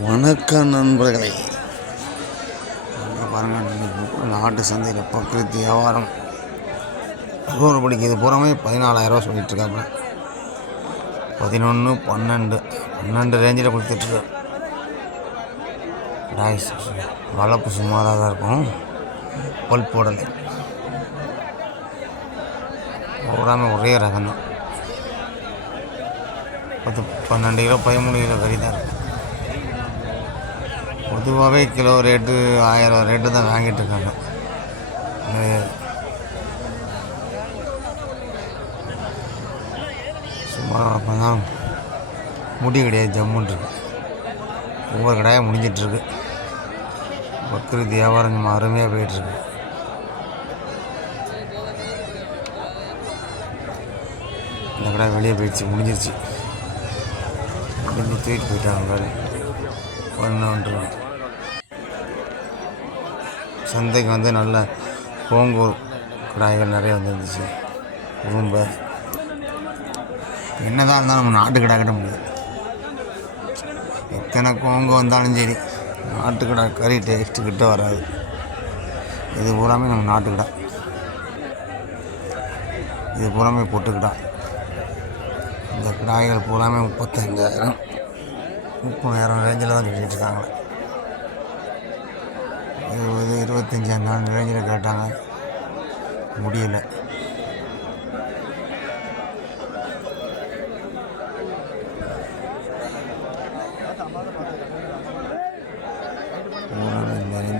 வணக்கம் நண்பர்களே. பாருங்கள், நாட்டு சந்தையில் பக்கத்து வியாபாரம் சோறு பிடிக்கிறது பூராமே 14,000 சொல்லிட்டுருக்காப்புல. 11, 12 ரேஞ்சில் கொடுத்துட்ருக்கு. வளர்ப்பு சுமாராக தான் இருக்கும், பல் போடலை. பூராமே ஒரே ரகம் தான். 10-12 கிலோ 13 கிலோ கறி தான் இருக்கும். பொதுவாகவே கிலோ ரேட்டு 1000 ரேட்டு தான் வாங்கிட்டு இருக்காங்க. சுமார் அப்போ தான் முடி கிடையாது, ஜம்முன்ட்டு இருக்கு. ஒவ்வொரு கடையாக முடிஞ்சிட்ருக்கு. பக்ரீத் வியாபாரம் நம்ம அருமையாக போயிட்டுருக்கு. இந்த கடை வெளியே போயிடுச்சு, முடிஞ்சிருச்சு. முடிஞ்சு தூக்கிட்டு போயிட்டாங்க. பாரு, 11 சந்தைக்கு வந்து நல்ல கோங்கூர் கடாய்கள் நிறைய வந்துருந்துச்சு. உரும்ப என்னதான் இருந்தாலும் நம்ம நாட்டு கடை கிட்ட முடியாது. எத்தனை கோங்கு வந்தாலும் சரி, நாட்டு கடை கறி டேஸ்ட்டு கிட்ட வராது. இது பூராமே நம்ம நாட்டு கடை. இது பூராமே பொட்டுக்கடா. இந்த கடாய்கள் பூராமே 35,000 30,000 ரேஞ்சில் தான் சொல்லிட்டு இருக்காங்க. 20, 25 அந்த ரேஞ்சில் கேட்டாங்க, முடியலை.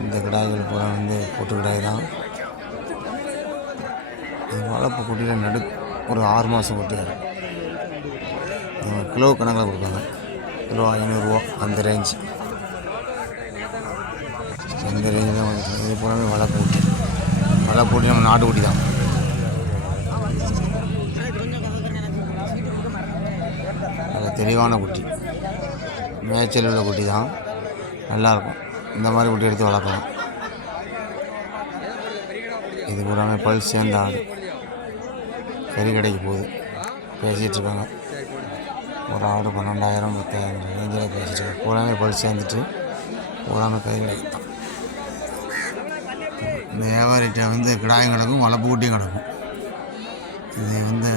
இந்த கடாய்கள் பூரா வந்து பொட்டு கடாய் தான். வளர்ப்பு குட்டியில் ஒரு 6 மாதம் குட்டியாக இருக்கும். கிலோ கணக்கில் கொடுப்பாங்க. கிலோ 500 அந்த ரேஞ்சு. இந்த ரேஞ்சு தான் வந்துட்டு. இது பூராமே வளர்ப்பு குட்டி நம்ம நாட்டு குட்டி தான். நல்ல தெளிவான குட்டி, மேய்ச்சல் உள்ள குட்டி தான். நல்லாயிருக்கும். இந்த மாதிரி குட்டி எடுத்து வளர்க்கலாம். இது பூராமே பல் சேர்ந்த ஆடு. கறி கடைக்கு போகுது, பேசிகிட்ருக்காங்க. ஒரு ஆடு 12,000 10,000 ரேஞ்சில் பேசிட்டு பூராமே பல் சேர்ந்துட்டு பூராமே கறி கடைக்கு தான். இந்த வியாபாரிகிட்ட வந்து கிடாயும் கிடக்கும், வளர்ப்பு குட்டியும் கிடக்கும். இது வந்து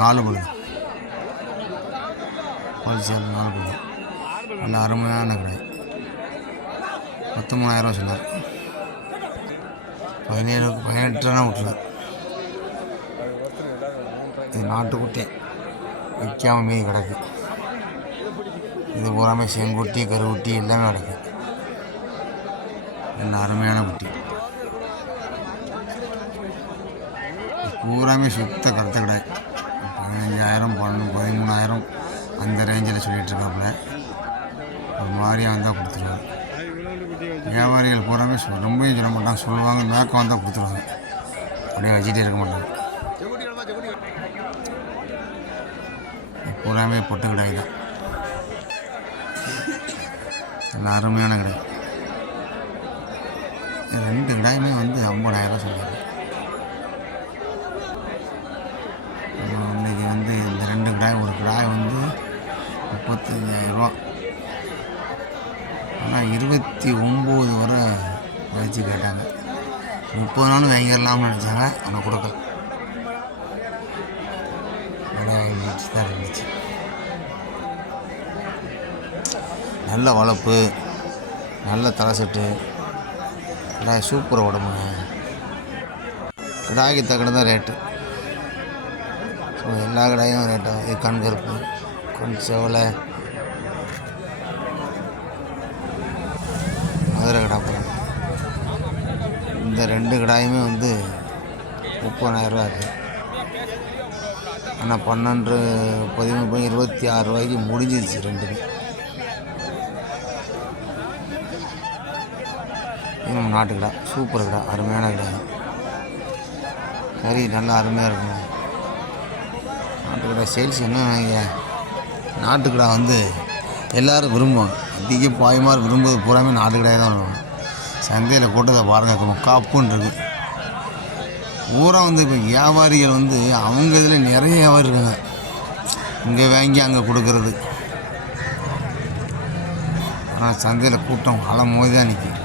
4 பல் பல் சேர்ந்து 4 பல். நல்ல அருமையான கிடாய். 13,000 சொன்னார். 17 விட்டுருது. இது நாட்டுக்குட்டி விற்காமல் மீதி கிடக்கு. இது பூராமே செங்குட்டி கருக்குட்டி எல்லாமே கிடக்கு. நல்ல அருமையான குட்டி. பூராமே சுத்த கருத்த கிடாய். 15,000 13,000 அந்த ரேஞ்சில் சொல்லிகிட்ருக்காப்புல. ஒரு மாதிரியாக வந்தால் கொடுத்துருவாங்க. வியாபாரிகள் பூராமே ரொம்பவும் சொல்ல மாட்டாங்க, சொல்லுவாங்க. மேக்கம் வந்தால் கொடுத்துருவாங்க, அப்படியே வச்சுட்டே இருக்க மாட்டாங்க. பூராமே பொட்டு கடாய் தான். நல்ல அருமையான கடாய். 2 கடாயுமே வந்து 50,000 சொல்லுவாங்க. இன்றைக்கி வந்து இந்த 2 கடாய், ஒரு கடாய் வந்து 35,000. ஆனால் 29 வரை வச்சு கேட்டாங்க. 30 நாளும் வாங்கிடலாம்னு நினச்சாங்க, ஆனால் கொடுக்கல. தான் இருந்துச்சு. நல்ல வளர்ப்பு, நல்ல தலை செட்டு, கிடாய் சூப்பர் உடம்புங்க. கிடாய்க்கு தக்கன தான் ரேட்டு. ஸோ எல்லா கடாயும் ரேட்டாகும். இது கண் கருப்பு, கண் செவலை, மதுரை கடா போகிறோம். இந்த 2 கடாயுமே வந்து 30,000 இருக்குது. ஆனால் 12, 13, 26 ரூபாய்க்கு முடிஞ்சிருச்சு 2மே. இது நம்ம நாட்டு கடை, சூப்பர் கடை, அருமையான கடை. கறி நல்லா அருமையாக இருக்கும். நாட்டு கடை சேல்ஸ் என்ன நினைங்க, நாட்டு கடை வந்து எல்லோரும் விரும்புவாங்க. அதிக பாய்மார் விரும்புவது பூராமே நாட்டு கடையை தான் வருவாங்க. சந்தையில் கூட்டத்தை பாருங்கள், காப்புன்னு இருக்குது. பூரா வந்து இப்போ வியாபாரிகள் வந்து அவங்க இதில் நிறைய வியாபாரி இருக்காங்க. இங்கே வாங்கி அங்கே கொடுக்கறது. ஆனால் சந்தையில் கூட்டம் அலமோதி தான் நிற்கும்.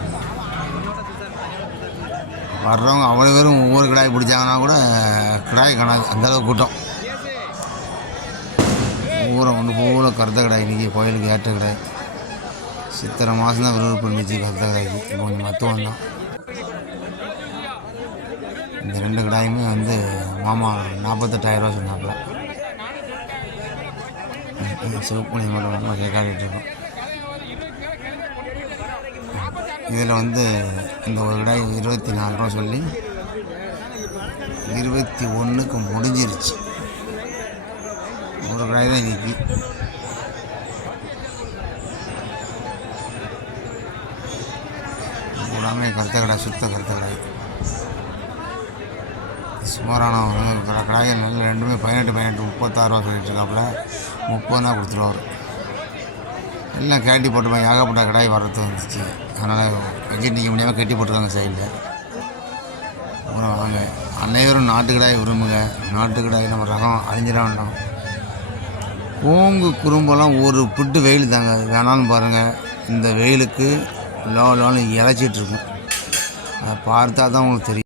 வர்றவங்க அவ்வளோ பேரும் ஒவ்வொரு கிடாய் பிடிச்சாங்கன்னா கூட கிடாய் காணாது, அந்தளவுக்கு கூட்டம். ஊரை ஒன்று பூவில் கருத்த கிடாய் இன்றைக்கி கோயிலுக்கு ஏற்ற கிடாய். சித்திரை மாதம் தான் விறுவிறுப்பு இருந்துச்சு கருத்த கிடாய்க்கு. இப்போ கொஞ்சம் மத்துவம் தான். இந்த 2 கிடாயுமே வந்து மாமா 48,000 சொன்னாப்புல. சிவப்புணி மட்டும் கேட்காடிட்டுருக்கோம். இதில் வந்து இந்த ஒரு கிடாய் 24 சொல்லி 21க்கு முடிஞ்சிருச்சு. ஒரு கிடாய் தான் இன்னைக்கு. எல்லாமே கருத்த கிடாய், சுத்த கருத்த கிடாய். சுமாரான கடாய்கள் நல்ல ரெண்டுமே 18 36 சொல்லிட்டு இருக்காப்புல. 30 கொடுத்துருவார். எல்லாம் கேட்டி போட்டுருப்பாங்க. ஏகப்பட்ட கடாய் வர்றது வந்துச்சு. அதனால் வெக்கெட் நிற்க முடியாமல் கட்டி போட்டுருக்காங்க சைடில். அப்புறம் வாங்க, அனைவரும் நாட்டு கடாய் விரும்புங்க. நாட்டு கடாய் நம்ம ரகம் அழிஞ்சிட வேண்டாம். கோங்கு குறும்பெல்லாம் ஒரு புட்டு வெயில் தாங்க வேணாலும் பாருங்கள். இந்த வெயிலுக்கு லோன்னு இழைச்சிட்ருக்கும். அதை பார்த்தா தான் உங்களுக்கு தெரியும்.